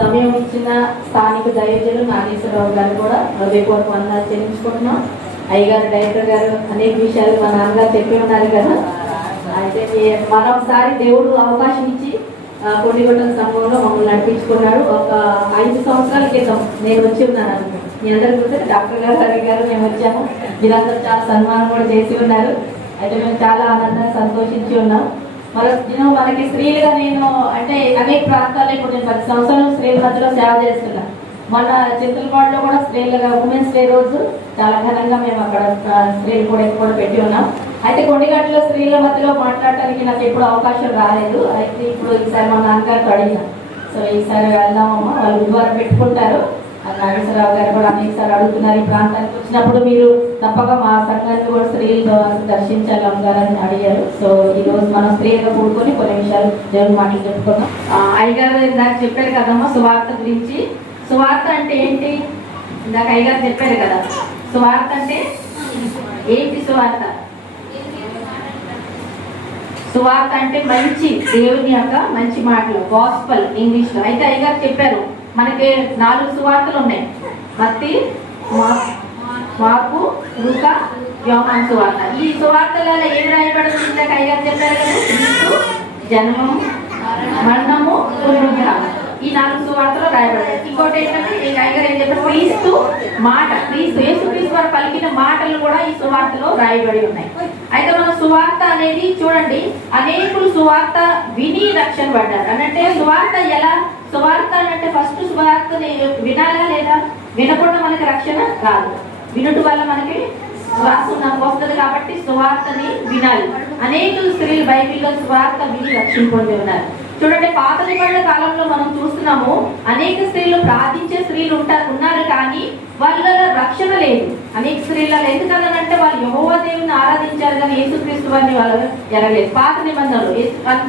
సమయం ఇచ్చిన స్థానిక దైవజనులు నాగేశ్వరరావు గారు కూడా హృదయపూర్వక వందనాలు చెల్లించుకుంటున్నాం. అయ్యగారు డైరెక్టర్ గారు అనేక విషయాలు మా నాన్నగారు చెప్పి ఉన్నారు కదా. అయితే మరొకసారి దేవుడు అవకాశం ఇచ్చి కొన్నిగొట్టం సంఘంలో మమ్మల్ని నడిపించుకున్నాడు. ఒక 5 సంవత్సరాల క్రితం నేను వచ్చి ఉన్నాను. మీ అందరికీ కూడా డాక్టర్ గారు రవి గారు మేము వచ్చాము. మీరందరూ చాలా సన్మానం కూడా చేసి ఉన్నారు. అయితే మేము చాలా ఆనందంగా సంతోషించి ఉన్నాం. మరొక దినం మనకి స్త్రీలుగా నేను అంటే అనేక ప్రాంతాల్లో ఇప్పుడు నేను 10 సంవత్సరాలు స్త్రీల మధ్యలో సేవ చేస్తున్నాను. మొన్న చింతలపాడులో కూడా స్త్రీలుగా ఉమెన్స్ డే రోజు చాలా ఘనంగా మేము అక్కడ స్త్రీలు కూడా ఎక్కువ పెట్టి ఉన్నాం. అయితే కొండగట్టులో స్త్రీల మధ్యలో మాట్లాడటానికి నాకు ఎప్పుడు అవకాశం రాలేదు. అయితే ఇప్పుడు ఈసారి మా నాన్నగారితో అడిగిన, సో ఈసారి వెళ్దామమ్మా, వాళ్ళు బుధవారం పెట్టుకుంటారు. నాగేశ్వరరావు గారు కూడా అనేకసారి అడుగుతున్నారు, ఈ ప్రాంతానికి వచ్చినప్పుడు మీరు తప్పక మా సంఘాన్ని కూడా స్త్రీలతో దర్శించాలి అమ్మగారని అడిగారు. సో ఈ రోజు మనం స్త్రీలుగా కూడుకొని కొన్ని విషయాలు దేవుని మాటలు చెప్పుకున్నాం. అయ్యగారు ఇందాక చెప్పారు కదమ్మా సువార్త గురించి. సువార్త అంటే ఏంటి? ఇందాక అయ్యగారు చెప్పారు కదా, సువార్త అంటే ఏంటి? సువార్త అంటే మంచి దేవుని యొక్క మంచి మాటలు, గాస్పల్ ఇంగ్లీష్ లో. అయితే అయ్యగారు చెప్పారు మనకి 4 సువార్తలు ఉన్నాయి. మత్తయి, మార్కు, లూకా, యోహాను సువార్త. ఈ సువార్తలలో ఏమి రాయబడుతుంది? అయ్యగారు చెప్పారు కదా, క్రీస్తు జన్మము, మరణము, పునరుద్ధానం. ఈ 4 సువార్తలు రాయబడ్డాయి. ఇంకోటి ఏంటంటే అయ్యగారు ఏం చెప్పారు, క్రీస్తు మాట, క్రీస్తు యేసుక్రీస్తు వారు పలికిన మాటలు కూడా ఈ సువార్తలో రాయబడి ఉన్నాయి. అయితే మన సువార్త అనేది చూడండి, అనేకులు సువార్త విని రక్షణ పడ్డారు అంటే సువార్త ఎలా? సువార్త అంటే ఫస్ట్ సువార్తని వినాలా లేదా? వినకుండా మనకి రక్షణ రాదు. వినుట వల్ల మనకి శ్వాస వస్తుంది. కాబట్టి సువార్తని వినాలి. అనేక స్త్రీలు బైబిల్లో సువార్త విని రక్షణ పొంది ఉన్నారు. చూడండి, పాత నిబంధన కాలంలో మనం చూస్తున్నాము, అనేక స్త్రీలు ప్రార్థించే స్త్రీలు ఉన్నారు, కానీ వాళ్ళ రక్షణ లేదు. అనేక స్త్రీలలో ఎందుకనంటే వాళ్ళు యెహోవా దేవుని ఆరాధించారు, కానీ యేసుక్రీస్తు వారిని వాళ్ళు ఎరగలేదు పాత నిబంధనలు.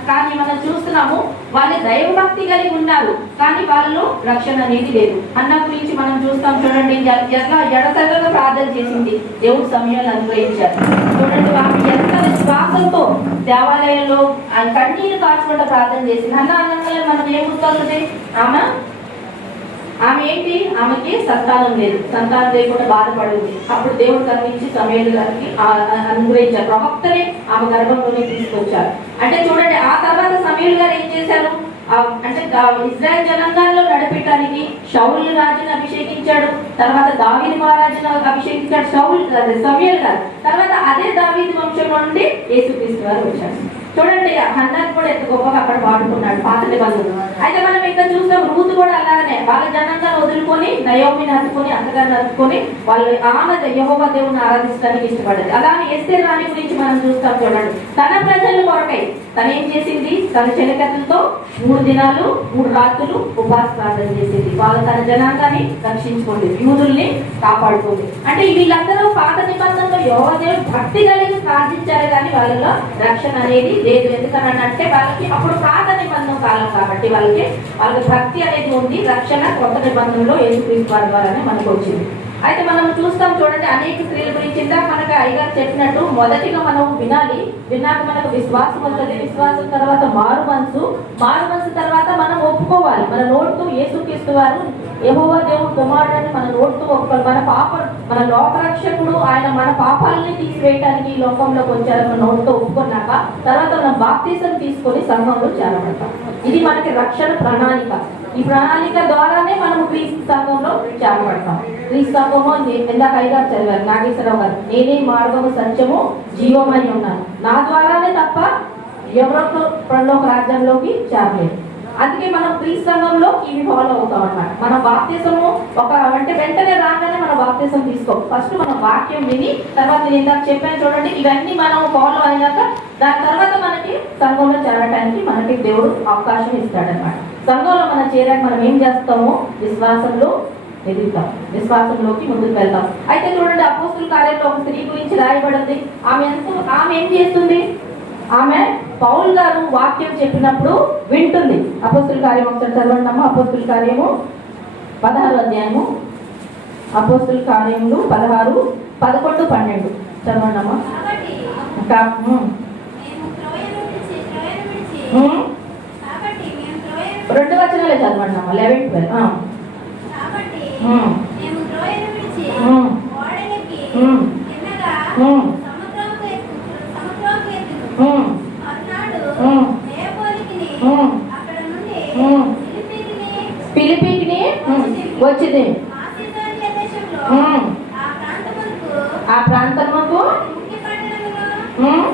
కానీ మనం చూస్తున్నాము వాళ్ళు దైవభక్తి కలిగి ఉన్నారు, కానీ వాళ్ళలో రక్షణ అనేది లేదు. అన్న గురించి మనం చూస్తాం. చూడండి, ఎట్లా ఎడతెగక ప్రార్థన చేసింది, దేవుడు సమయాన్ని అనుగ్రహించారు. చూడండి, ఆమె ఎంత విశ్వాసంతో దేవాలయంలో కన్నీరు కాచుకుంటూ ప్రార్థన చేసింది. అన్నగానే మనం ఏముంటుంది, ఆమె ఏంటి? ఆమెకి సంతానం లేదు, సంతానం లేకుండా బాధపడింది. అప్పుడు దేవుడు కనిపించి సమూయేలు గారికి అనుగ్రహించారు. ప్రవక్తనే ఆమె గర్భంలోనే తీసుకొచ్చారు. అంటే చూడండి, ఆ తర్వాత సమూయేలు గారు ఏం చేశారు అంటే ఇశ్రాయేలు జనాంగాల్లో నడిపించడానికి షౌలు రాజుని అభిషేకించాడు. తర్వాత దావీదు మహారాజును అభిషేకించాడు సమూయేలు గారు. తర్వాత అదే దావీదు వంశం నుండి యేసుక్రీస్తు వారు వచ్చారు. చూడండి, హన్నాను కూడా ఎంత గొప్పగా అక్కడ వాడుకున్నాడు పాత నిబంధనలు. అయితే మనం ఇంకా చూస్తాం, రూతు కూడా అలాగనే వాళ్ళ జనాంగాన్ని వదులుకొని నయోమిని హత్తుకొని అత్తగారిని హత్తుకొని వాళ్ళు ఆమె యెహోవా దేవుని ఆరాధించడానికి ఇష్టపడేది. అలానే ఎస్తేరు రాణి గురించి మనం చూస్తాం. చూడండి, తన ప్రజల కొరకై తను ఏం చేసింది? తన చెలికత్తలతో 3 దినాలు 3 రాత్రులు ఉపవాస ప్రార్థన చేసింది. వాళ్ళు తన జనాంగాన్ని రక్షించుకోండి, యూదుల్ని కాపాడుకోండి. అంటే వీళ్ళందరూ పాత నిబంధనలో యెహోవా దేవుడు భక్తి కలిగి ప్రార్థించారు, కానీ వాళ్ళలో రక్షణ అనేది లేదు. ఎందుకనంటే వాళ్ళకి అప్పుడు పాత నిబంధన కాలం కాబట్టి వాళ్ళకి భక్తి అనేది ఉంది. రక్షణ కొత్త నిబంధనలో యేసుక్రీస్తు వారి ద్వారానే మనకు వచ్చింది. అయితే మనం చూస్తాం. చూడండి, అనేక స్త్రీల గురించి ఇందాక మనకు అయ్యగారు చెప్పినట్టు మొదటిగా మనం వినాలి. విన్నాక మనకు విశ్వాసం వస్తుంది. విశ్వాసం తర్వాత మారు మనసు తర్వాత మనం ఒప్పుకోవాలి. మన నోటితో యేసుక్రీస్తు వారు యెహోవా దేవుడు కుమారుడని మన నోటితో ఒప్పుకోవాలి. మన లోకరక్షకుడు ఆయన మన పాపాలని తీసివేయడానికి ఈ లోకంలోకి వచ్చారు. మన నోటితో ఒప్పుకున్నాక తర్వాత మనం బాప్తిసం తీసుకొని సంఘంలో చేరబడతాం. ఇది మనకి రక్షణ ప్రణాళిక. ఈ ప్రణాళిక ద్వారానే మనం క్రీస్తు సంఘంలో చేరబడతాం. క్రీస్తు సంఘంలో ఇందాక అయ్యగారు చదివారు నాగేశ్వరరావు గారు, నేనే మార్గము సత్యము జీవమై ఉన్నాను, నా ద్వారానే తప్ప ఎవరొక పరలోక రాజ్యంలోకి చేరలేదు. అందుకే మనం క్రీస్తు సంఘంలో ఇవి ఫాలో అవుతాం అన్నమాట. మన బాప్తిసము అంటే వెంటనే రాగానే మన బాప్తిసం తీసుకోం. ఫస్ట్ మనం వాక్యం విని తర్వాత నేను ఇందాక చెప్పాను చూడండి, ఇవన్నీ మనం ఫాలో అయినాక దాని తర్వాత మనకి సంఘంలో చేరడానికి మనకి దేవుడు అవకాశం ఇస్తాడనమాట. సంఘంలో మనం చేరాక మనం ఏం చేస్తామో విశ్వాసంలో ఎదుగుతాం, విశ్వాసంలోకి ముందుకు వెళ్తాం. అయితే చూడండి, అపోస్తుల కార్యంలో ఒక స్త్రీ గురించి రాయబడింది. ఆమె ఏం చేస్తుంది? ఆమె పౌలు గారు వాక్యం చెప్పినప్పుడు వింటుంది. అపోస్తుల కార్యం ఒకసారి చదవండి అమ్మ. అపోస్తుల కార్యము 16వ అధ్యాయము, అపోస్తుల కార్యములు 16, 11, 12 చదవండి అమ్మ. 2 వచనాలే చదవండి అమ్మా, 11, 12. కాబట్టి ఉమ్. మేము త్రోయను విడిచి ఉమ్. ఓడనెక్కి ఉమ్. తిన్నగా ఉమ్. సముద్రంకు ఎత్తును. ఉమ్. మర్నాడు ఉమ్. నేపోలికిని ఉమ్. అక్కడ నుండి ఉమ్. ఫిలిప్పీకిని ఫిలిప్పీకి వచ్చింది. మాసిదోనియా దేశంలో ఉమ్. ఆ ఆ ప్రాంతమునకు ప్రాంతముకు ముఖ్య పట్టణమును ఉమ్.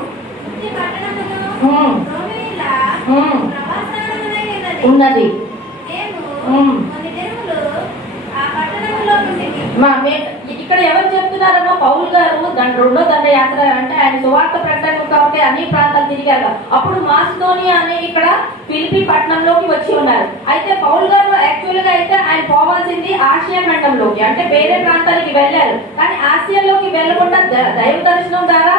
ఉమ్. రోమీయుల ఉమ్. ప్రవాసానమునై ఉన్నది. మేము ఉమ్. కొన్ని దినములు ఆ పట్టణములో నుండిమి. ఇక్కడ ఎవరు చెప్తున్నారమ్మా? పౌలు గారు రెండో దండ యాత్ర అంటే ఆయన సువార్త ప్రకటన కాబట్టి అన్ని ప్రాంతాలు తిరిగారు. అప్పుడు మాసిదోనియా అనే ఇక్కడ ఫిలిప్పి పట్టణంలోకి వచ్చి ఉన్నారు. అయితే పౌలు గారు యాక్చువల్ గా అయితే ఆయన పోవాల్సింది ఆసియా ఖండంలోకి, అంటే వేరే ప్రాంతానికి వెళ్ళారు. కానీ ఆసియాలోకి వెళ్లకుండా దైవ దర్శనం ద్వారా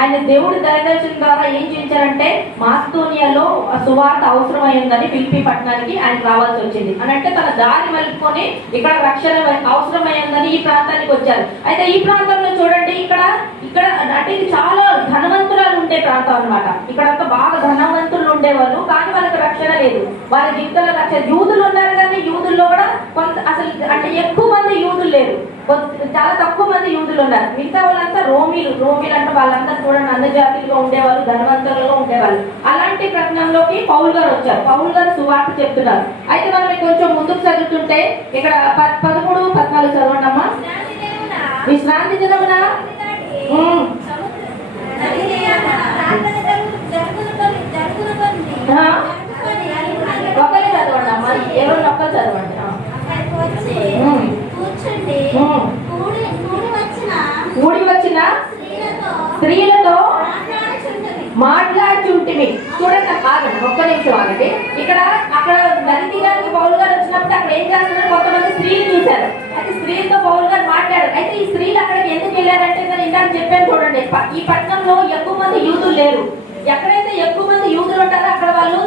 ఆయన దేవుడి దైవ దర్శనం ద్వారా ఏం చేయించారంటే మాసిదోనియాలో సువార్త అవసరమైందని ఫిలిప్పి పట్టణానికి ఆయన రావాల్సి వచ్చింది అని, అంటే తన దారి మలుపుకొని ఇక్కడ రక్షణ అవసరమైందని ఈ ప్రాంతానికి వచ్చారు. అయితే ఈ ప్రాంతంలో చూడండి, ఇక్కడ అంటే ఇది చాలా ధనవంతురాలు ఉండే ప్రాంతం అన్నమాట. ఇక్కడ అంతా బాగా ధనవంతులు ఉండేవాళ్ళు, కానీ వాళ్ళకి రక్షణ లేదు. వాళ్ళ జీవితంలో రక్షణ, యూదులు ఉన్నారు కానీ యూదుల్లో కూడా కొంత అసలు అంటే ఎక్కువ మంది యూదులు లేరు, చాలా తక్కువ మంది యూదులు ఉన్నారు. మిగతా వాళ్ళంతా రోమీలు అంటే వాళ్ళంతా చూడండి అన్ని జాతిలుగా ఉండేవాళ్ళు, ధనవంతులుగా ఉండేవాళ్ళు. అలాంటి ప్రజ్ఞంలోకి పౌలు గారు వచ్చారు. పౌలు గారు సువార్త చెప్తున్నారు. అయితే మనం కొంచెం ముందుకు చదువుతుంటే ఇక్కడ 13, 14 చదవండి అమ్మా. విశ్రాంతి దినమున ఒకరే చదవండి అమ్మా, ఎవరు ఒక్కరు చదవండి. కూడి వచ్చిన స్త్రీలతో మాట్లాడుచుంటిమి. చూడండి, ఆగండి ఒక్క నిమిషం ఆగండి. అక్కడ నది తీరానికి పౌలు గారు వచ్చినప్పుడు అక్కడ ఏం చేస్తున్నారు, కొంతమంది స్త్రీలు చూశారు. అయితే స్త్రీలతో పౌలు గారు మాట్లాడారు. అయితే ఈ స్త్రీలు అక్కడికి ఎందుకు వెళ్ళారంటే నేను ఇందాక చెప్పాను చూడండి, ఈ పట్టణంలో ఎక్కువ మంది యూదులు లేరు. ఎక్కడైతే ఎక్కువ మంది యూదులు ఉంటారో అక్కడ వాళ్ళు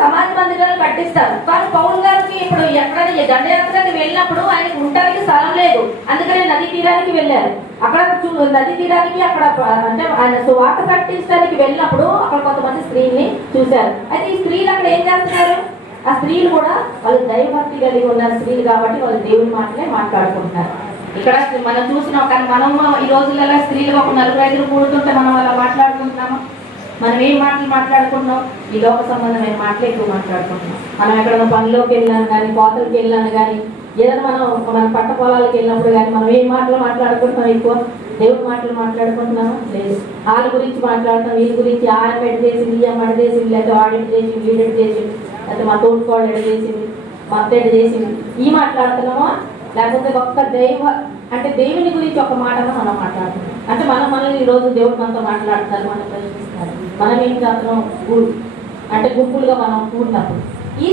సమాజ మందిరాలు కట్టిస్తారు. కానీ పౌలు గారికి ఇప్పుడు ఎక్కడైనా దండయాత్రకి వెళ్ళినప్పుడు ఆయనకు ఉండడానికి స్థలం లేదు, అందుకని నది తీరానికి వెళ్ళారు. అక్కడ నది తీరానికి అక్కడ అంటే ఆయన సువార్త కట్టించడానికి వెళ్ళినప్పుడు అక్కడ కొంతమంది స్త్రీల్ని చూశారు. అయితే ఈ స్త్రీలు అక్కడ ఏం చేస్తున్నారు, ఆ స్త్రీలు కూడా వాళ్ళు దైవభక్తి కలిగి ఉన్న స్త్రీలు కాబట్టి వాళ్ళు దేవుని మాటలే మాట్లాడుకుంటున్నారు. ఇక్కడ మనం చూసినాం. కానీ మనం ఈ రోజులలో స్త్రీలు ఒక 4-5 కూడుతుంటే మనం అలా మాట్లాడుకుంటున్నామా? మనం ఏం మాటలు మాట్లాడుకుంటున్నాం? ఈ లోక సంబంధమైన మాటలు ఎక్కువ మాట్లాడుకుంటున్నాం. మనం ఎక్కడైనా పనిలోకి వెళ్ళాను కానీ, కోతలకు వెళ్ళాను కానీ, ఏదైనా మన పంట పొలాలకు వెళ్ళినప్పుడు కానీ మనం ఏం మాటలు మాట్లాడుకుంటున్నాం? ఎక్కువ దేవుడి మాటలు మాట్లాడుకుంటున్నామా? లేదు. వాళ్ళ గురించి మాట్లాడుతాం, వీళ్ళ గురించి ఆ పెట్టి చేసింది, ఈ అమ్మ చేసింది, లేకపోతే ఆడిట్ చేసింది, లీడెడ్ చేసింది, లేకపోతే మా తోడుకోళ్ళు ఎడ చేసింది, మా అత్తెడ చేసింది, ఈ మాట్లాడుతున్నామా? లేకపోతే ఒక్క అంటే దేవుని గురించి ఒక మాట మనం మాట్లాడుతున్నాం. అంటే మనల్ని ఈరోజు దేవుడు మనతో మాట్లాడుతున్నారు, మనం ప్రశ్నిస్తున్నారు. మనం ఏం చేస్తున్నాం? అంటే గుంపులుగా మనం కూడినప్పుడు ఈ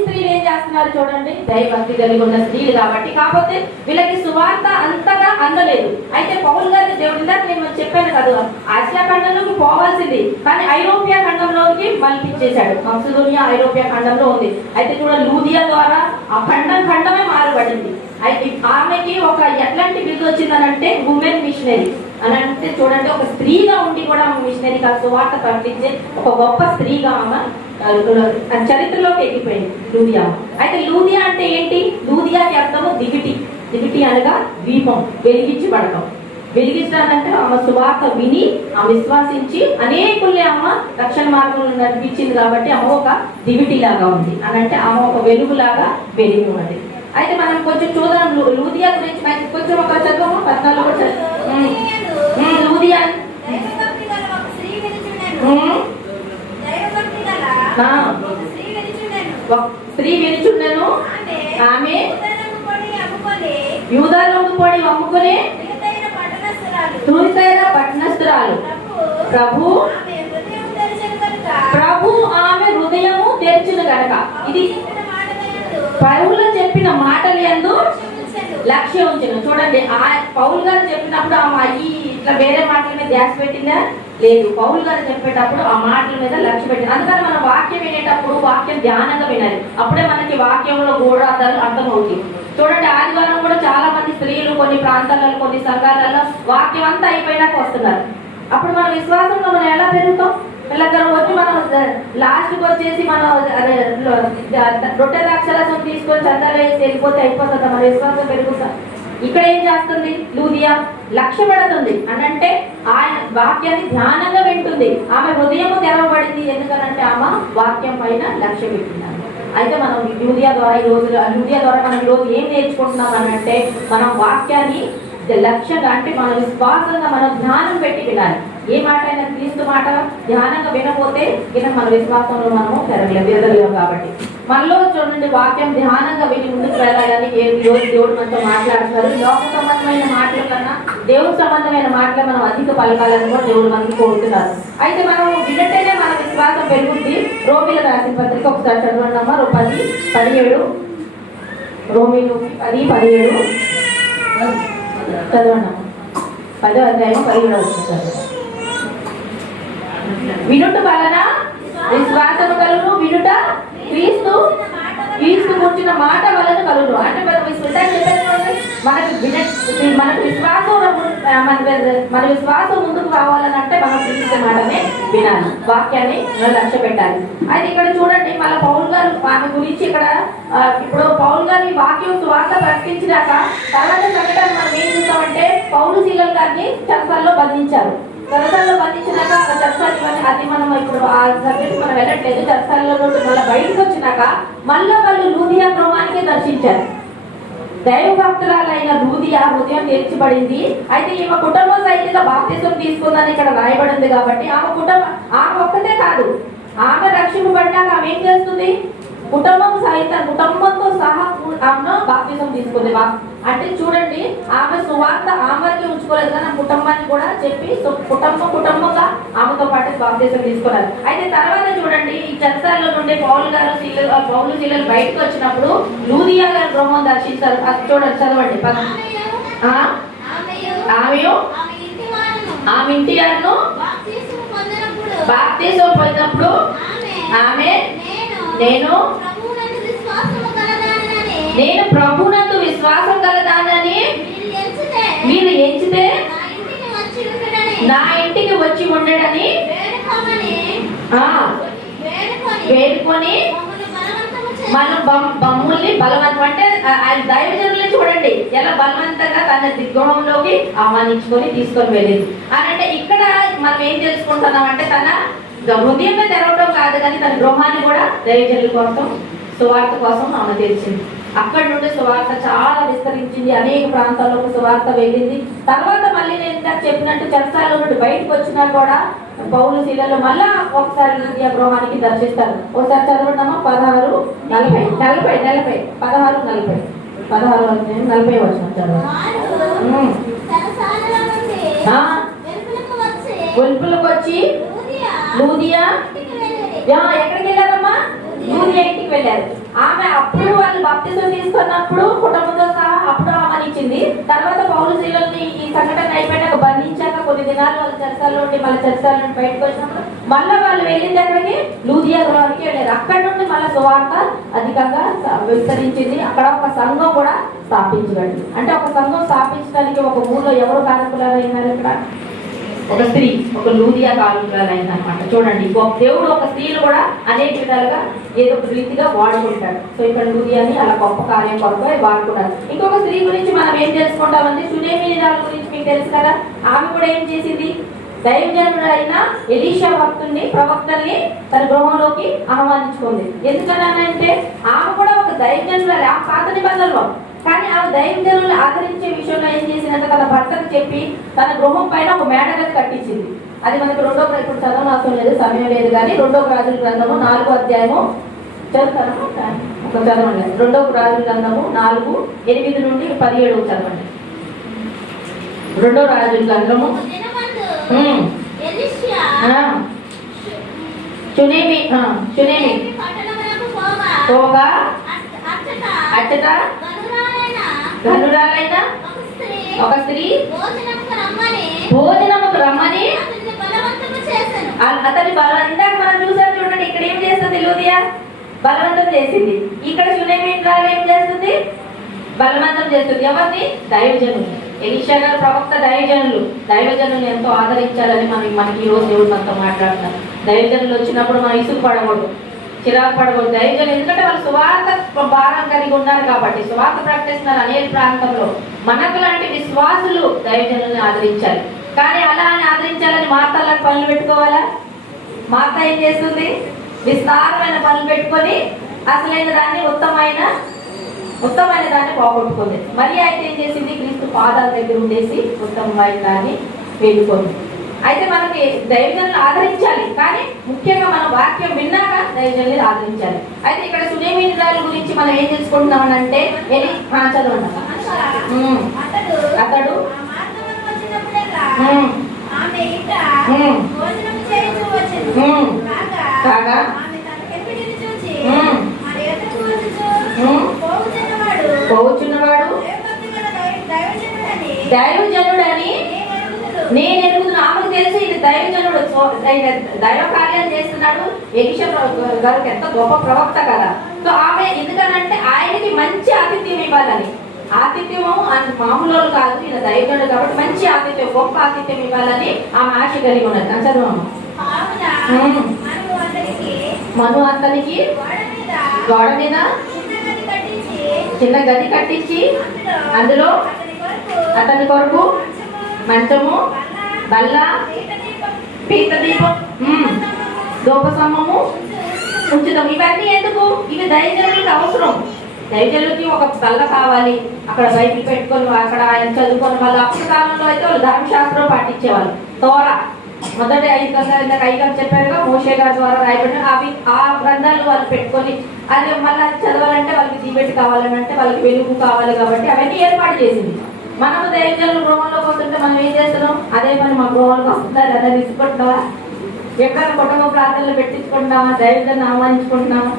స్త్రీలు ఏం చేస్తున్నారు చూడండి, దైవభక్తి కలిగి ఉన్న స్త్రీలు కాకపోతే వీళ్ళకి సువార్త అంతగా అందలేదు. అయితే పౌలు గారి దేవుడి నేను చెప్పాను కదా, ఆసియా ఖండంలోకి పోవాల్సింది, కానీ ఐరోపియా ఖండంలోకి మలిపించేశాడు. మాసిదోనియా ఐరోపియా ఖండంలో ఉంది. అయితే చూడండి, లూదియా ద్వారా ఆ ఖండమే మారబడింది. అయితే ఆమెకి ఒక ఎట్లాంటి బిరుదు వచ్చిందనంటే ఉమెన్ మిషనరీ అని, అంటే చూడండి ఒక స్త్రీగా ఉండి కూడా మిషనరీ కాదు సువార్త ప్రకటించే ఒక గొప్ప స్త్రీగా ఆమె చరిత్రలోకి ఎక్కిపోయింది లూదియా. అయితే లూదియా అంటే ఏంటి? లూదియాకి అర్థము దివిటి అనగా దీపం, వెలిగించి పడటం. వెలిగించడానంటే ఆమె సువార్త విని ఆమె విశ్వాసించి అనేకుల్ని ఆమె రక్షణ మార్గంలో నడిపించింది కాబట్టి ఆమె ఒక దివిటి లాగా ఉంది అని, అంటే ఆమె ఒక వెలుగులాగా వెలిగి ఉన్నది. అయితే మనం కొంచెం చూద్దాం లూదియా గురించి. కొంచెం ఒక చదువు 14 లూదియా స్త్రీ వినిచుండెను, ఆమె యూదాలోకి పొడి అమ్ముకుని తురితైన పట్టణస్థురాలు. ప్రభు ఆమె హృదయము తెరిచిన గనక. ఇది పౌలు చెప్పిన మాటలు యందు లక్ష్యం ఉంచిన. చూడండి, ఆ పౌలు గారు చెప్పినప్పుడు ఆ ఇట్లా వేరే మాటల మీద ధ్యాస పెట్టిందా? లేదు. పౌలు గారు చెప్పేటప్పుడు ఆ మాటల మీద లక్ష్యం పెట్టింది. అందుకని మనం వాక్యం వినేటప్పుడు వాక్యం ధ్యానంగా వినాలి. అప్పుడే మనకి వాక్యంలో గూఢార్థాలు అర్థమవుతాయి. చూడండి, ఆదివారం కూడా చాలా మంది స్త్రీలు కొన్ని ప్రాంతాలలో కొన్ని సంఘాలలో వాక్యం అంతా అయిపోయినాక వస్తున్నారు. అప్పుడు మన విశ్వాసంలో మనం ఎలా పెరుగుతాం? వీళ్ళందరూ వచ్చి మనం లాస్ట్కి వచ్చేసి మనం రొట్టె ద్రాక్షరసం తీసుకొని చందాలు వేసి వెళ్ళిపోతే అయిపోతుందా? మన విశ్వాసం పెరుగుతా? ఇక్కడ ఏం చేస్తుంది? లూదియా లక్ష్య పెడుతుంది అంటే ఆయన వాక్యాన్ని ధ్యానంగా వింటుంది. ఆమె హృదయం తెరవబడింది. ఎందుకనంటే ఆమె వాక్యం పైన లక్ష్య పెట్టినారు. అయితే మనం లూదియా ద్వారా మనం ఈరోజు ఏం నేర్చుకుంటున్నాం అని అంటే, మనం వాక్యాన్ని లక్ష్యంగా అంటే మన విశ్వాసంగా మనం ధ్యానం పెట్టి వినాలి. ఏ మాట అయినా క్రీస్తు మాట ధ్యానంగా వినపోతే ఇక మన విశ్వాసంలో మనము ఎదగలేము. కాబట్టి మనలో చూడండి, వాక్యం ధ్యానంగా విని ముందుకు వెళ్ళాలని రోజు దేవుడు మనతో మాట్లాడుతున్నారు. లోక సంబంధమైన మాటల కన్నా దేవుడు సంబంధమైన మాటలు మనం అధిక పలకాలని కూడా దేవుడు మనకి కోరుతున్నారు. అయితే మనం వినట్టేనే మన విశ్వాసం పెరుగుద్ది. రోమిలకు రాసిన పత్రిక ఒకసారి చదవండమ్మా. 10:17 రోమిలు 10:17 చదవండి. 10వ అధ్యాయం 17వ వచనం. వినుట వలన విశ్వాసము కలుగును, వినుట క్రీస్తు కూర్చున్న మాట వలన కలుగును. అంటే మనకు విశ్వాసం మన విశ్వాసం ముందుకు రావాలని అంటే మనం క్రీస్తు మాటనే వినాలి, వాక్యాన్ని లక్ష్య పెట్టాలి. అయితే ఇక్కడ చూడండి, మళ్ళీ పౌలు గారు ఆమె గురించి ఇక్కడ ఇప్పుడు పౌలు గారు ఈ వాక్యం వార్త ప్రకటించినాక తర్వాత సంఘటన మనం ఏం చూస్తామంటే, పౌలు శీలలు గారిని చెరసాల్లో బంధించారు. చెరసాల్లో బంధించినాక చెరసాలు అది మనం ఇప్పుడు ఆ సబ్జెక్ట్ మనం వెళ్ళట్లేదు. చెరసాల్లో నుండి మళ్ళీ బయటకు వచ్చినాక మళ్ళీ వాళ్ళు లూదియా గృహానికి దర్శించారు. దైవ భక్తురాలైన లూదియా హృదయం తెరిచిపడింది. అయితే ఈమె కుటుంబం సైతంగా బాప్తిసం తీసుకుందని ఇక్కడ రాయబడింది. కాబట్టి ఆమె ఒక్కటే కాదు, ఆమె రక్షింపబడినాక ఆమె ఏం చేస్తుంది? కుటుంబంతో సహా ఆమె బాప్తిసం తీసుకుంది. అంటే చూడండి, ఆమె సువార్త ఆమెకి ఉంచుకోలేదు కానీ కుటుంబాన్ని కూడా చెప్పి కుటుంబంగా ఆమెతో పాటు బాప్తిసం తీసుకున్నారు. అయితే తర్వాత చూడండి, ఈ చెరసాల్లో నుండి పౌలు శీలలు బయటకు వచ్చినప్పుడు లూదియా గారి గృహం దర్శించారు. అది చూడండి, చదవండి. ఆమె ఇంటి వారిను బాప్తిసం పొందినప్పుడు ఆమె నేను ప్రభునందు విశ్వాసం కలదానని మీరు ఎంచితే నా ఇంటికి వచ్చి ఉండడని వేడుకొని మమ్మల్ని బలవంతం అంటే ఆయన దైవజనుల్ని చూడండి ఎలా బలవంతంగా తన దిగ్గృహంలోకి ఆహ్వానించుకొని తీసుకొని వెళ్ళింది అని. అంటే ఇక్కడ మనం ఏం తెలుసుకుంటున్నాం అంటే, తన హృదయమే తెరవడం కాదు కానీ తన గృహాన్ని కూడా దైవజనుల కోసం సువార్త కోసం ఆమె తెరిచింది. అక్కడి నుండి సువార్త చాలా విస్తరించింది. అనేక ప్రాంతాల్లోకి సువార్త వెళ్ళింది. తర్వాత మళ్ళీ నేను ఇందాక చెప్పినట్టు చెరసాల నుండి బయటకు వచ్చినా కూడా పౌలు శీలలు మళ్ళా ఒకసారి లూదియా గృహానికి దర్శిస్తారు. ఒకసారి చదవడమా 16:40 వచ్చిన వెలుపులకు వచ్చి లూదియా ఎక్కడికి వెళ్ళారమ్మా? లూదియా ఇంటికి వెళ్ళారు. ఆమె అప్పుడు వాళ్ళు బాప్తిసం తీసుకున్నప్పుడు కుటుంబంతో సహా అప్పుడు ఆహ్వానించింది. తర్వాత పౌలు శీలల్ని ఈ సంఘటన అయిపోయాక బంధించాక కొన్ని దినాలు వాళ్ళు చెరసాల నుండి బయటకు వచ్చినప్పుడు మళ్ళీ వాళ్ళు వెళ్ళింది ఎక్కడికి? లూదియా గృహానికి వెళ్ళారు. అక్కడి నుండి మళ్ళీ సువార్త అధికంగా విస్తరించింది. అక్కడ ఒక సంఘం కూడా స్థాపించబడింది. అంటే ఒక సంఘం స్థాపించడానికి ఒక ఊర్లో ఎవరు కారకులైనారు? ఇక్కడ ఒక స్త్రీ, ఒక లూదియా కారకులైంది అనమాట. చూడండి, దేవుడు ఒక స్త్రీలు కూడా అనేక విధాలుగా ఏదో ఒక రీతిగా వాడుకుంటాడు. సో ఇక్కడ లూదియాని అలా గొప్ప కార్యం కొరకు వాడుకున్నారు. ఇంకొక స్త్రీ గురించి మనం ఏం తెలుసుకుంటామంటే, సునేమి గురించి మీకు తెలుసు కదా. ఆమె కూడా ఏం చేసింది? దైవజనుడైన ఎలీషా ప్రవక్తల్ని తన గృహంలోకి ఆహ్వానించుకుంది. ఎందుకనంటే ఆమె కూడా ఒక దైవజనురాలు. ఆ పాత నిబంధనలో కానీ ఆమె దైవజనులను ఆదరించే విషయంలో ఏం చేసిందంటే, తన భర్తకు చెప్పి తన గృహం పైన ఒక మేడగది కట్టించింది. అది మనకు ఇప్పుడు చదవనవసరం లేదు, సమయం లేదు. కానీ 2వ రాజుల గ్రంథము 4వ అధ్యాయము చదువుతాను. ఒక చదవండి. 2వ రాజుల గ్రంథము 4:8 నుండి 17 చదవండి. 2వ రాజుల గ్రంథము చునేమి పోగా అచ్చట ధనురాలైన ఒక స్త్రీ భోజనముకు రమ్మని అతని బలవంతంగా మనం చూసారు. చూడండి, ఇక్కడ ఏం చేస్తుంది? లూదియా బలవంతం చేసింది. ఇక్కడ సునేమి ఏం చేస్తుంది? బలవంతం చేస్తుంది. ఎవరిని? దైవజనులు. ఎలీషా గారు ప్రవక్త, దైవజనులు ఎంతో ఆదరించాలని మనకి ఈ రోజు దేవుడు మనతో మాట్లాడుతున్నారు. దైవజనులు వచ్చినప్పుడు మనం ఇసుకు పడకూడదు, చిరాకు పడకూడదు. దైవజనులు ఎందుకంటే వాళ్ళు సువార్త భారం కలిగి ఉన్నారు కాబట్టి, సువార్త ప్రకటిస్తున్నారు అనేక ప్రాంతంలో. మనకు లాంటి విశ్వాసులు దైవజనుల్ని ఆదరించాలి. కానీ అలా అని ఆదరించాలని మార్తలకు పనులు పెట్టుకోవాలా? మార్త ఏం చేస్తుంది? విస్తారమైన పనులు పెట్టుకొని అసలైన దాన్ని ఉత్తమమైన దాన్ని పోగొట్టుకుంది. మరి అయితే ఏం చేసింది? క్రీస్తు పాదాల దగ్గర ఉండేసి ఉత్తమమైన దాన్ని వేడుకుంది. అయితే మనకి దైవజనులు ఆదరించాలి, కానీ ముఖ్యంగా మన వాక్యం విన్నాక దైవజనులు ఆదరించాలి. అయితే ఇక్కడ సునేమిరాల గురించి మనం ఏం తెలుసుకుంటున్నామని అంటే చదవండి. అతడు కాగా పోవుచున్నవాడు దైవజనుడని నేను ఎరుగుతున్నా. ఆమెకు తెలిసి ఇది దైవజనుడు, దైవ కార్యాలు చేస్తున్నాడు. ఎలీషా గారికి ఎంత గొప్ప ప్రవక్త కదా. సో ఆమె ఎందుకనంటే ఆయనకి మంచి ఆతిథ్యం ఇవ్వాలని, ఆతిథ్యము మామూలు కాదు, ఈయన దైవజనుడు కాబట్టి మంచి ఆతిథ్యం, గొప్ప ఆతిథ్యం ఇవ్వాలని ఆమె ఆశ కలిగి ఉన్నది. చదువు. మను అతనికి గోడ మీద చిన్న గది కట్టించి అందులో అతని కొరకు మంచము, బల్ల, పీత దీపం, ధూపస్తంభము ఉంచుతాం. ఇవన్నీ ఎందుకు? ఇవి దైవజనులకు అవసరం. దైవజనులకి ఒక బల్ల కావాలి, అక్కడ బైబిల్ పెట్టుకొని అక్కడ ఆయన చదువుకొని వాళ్ళు. అప్పటి కాలంలో అయితే వాళ్ళు ధర్మశాస్త్రం పాటించేవాళ్ళు. తోరా మొదటి 5 గారు చెప్పారుగా, మోషే గారి ద్వారా రాయబడిన అవి ఆ గ్రంథాలు వాళ్ళు పెట్టుకొని అది మళ్ళీ చదవాలంటే వాళ్ళకి దీపెట్టి కావాలని అంటే వాళ్ళకి వెలుగు కావాలి కాబట్టి అవన్నీ ఏర్పాటు చేసింది. మనము దైవజనులు గృహంలోకి వస్తుంటే మనం ఏం చేస్తున్నాం? అదే పని మా గృహంలోకి వస్తుంటారు అదే తీసుకుంటున్నావా? ఎక్కడైనా కుటుంబ ప్రార్థనలు పెట్టించుకుంటున్నావా? దైవజనులను ఆహ్వానించుకుంటున్నావా?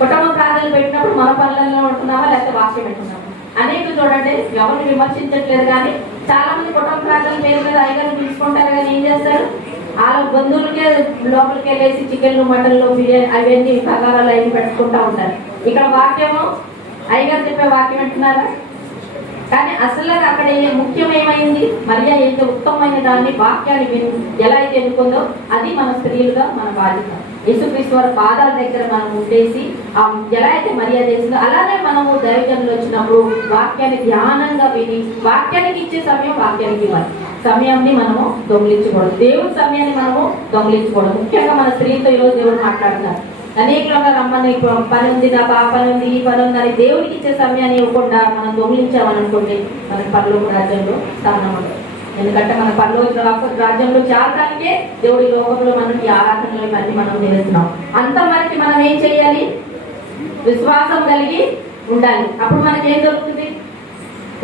కుటుంబ ప్రార్థనలు పెట్టినప్పుడు మన పనులలో ఉంటున్నావా లేకపోతే వాక్యం పెట్టుకున్నావా? అనేక చూడండి, ఎవరిని విమర్శించట్లేదు, కానీ చాలా మంది కుటుంబ ప్రార్థనలు పేరు మీద అయ్యగారిని తీసుకుంటారు, కానీ ఏం చేస్తారు? వాళ్ళ బంధువులకే లోపలికి వెళ్ళేసి చికెన్లు, మటన్లు, బిర్యానీ అవన్నీ ప్రకారాలు అవి పెట్టుకుంటా ఉంటారు. ఇక్కడ వాక్యము అయ్యగారు చెప్పే వాక్యం అంటున్నారా? కానీ అసలు అక్కడ ముఖ్యం ఏమైంది? మరియా అయితే ఉత్తమమైన దాన్ని వాక్యాన్ని ఎలా అయితే ఎన్నుకుందో అది మన స్త్రీలుగా మన బాధ్యత. యేసుక్రీస్తు వారి పాదాల దగ్గర మనం ఉండేసి ఎలా అయితే మరియా చేసిందో అలానే మనము దైవజనులు వచ్చినప్పుడు వాక్యాన్ని ధ్యానంగా విని, వాక్యానికి ఇచ్చే సమయం వాక్యానికి ఇవ్వాలి. సమయాన్ని మనము దొంగిలించకూడదు, దేవుడి సమయాన్ని మనము దొంగిలించకూడదు. ముఖ్యంగా మన స్త్రీలతో ఈరోజు దేవుడు మాట్లాడుతున్నారు. అనేకంగా రమ్మని పని ఉంది, నాకు ఆ పని ఉంది, ఈ పని ఉంది అని దేవుడికి ఇచ్చే సమయాన్ని ఇవ్వకుండా మనం దొంగిలించామని అనుకోండి, మనకి పరలోక రాజ్యంలో స్థానం ఉండదు. ఎందుకంటే మన పరలోక రాజ్యంలో చేరడానికే దేవుడి లోకంలో మనం ఈ ఆరాధనలో ఇవన్నీ మనం చేస్తున్నాం. అంత మనకి మనం ఏం చేయాలి? విశ్వాసం కలిగి ఉండాలి. అప్పుడు మనకి ఏం దొరుకుతుంది?